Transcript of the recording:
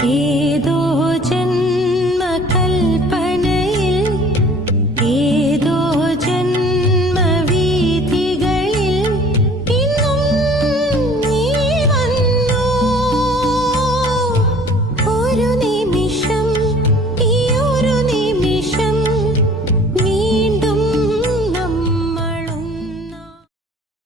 aquí.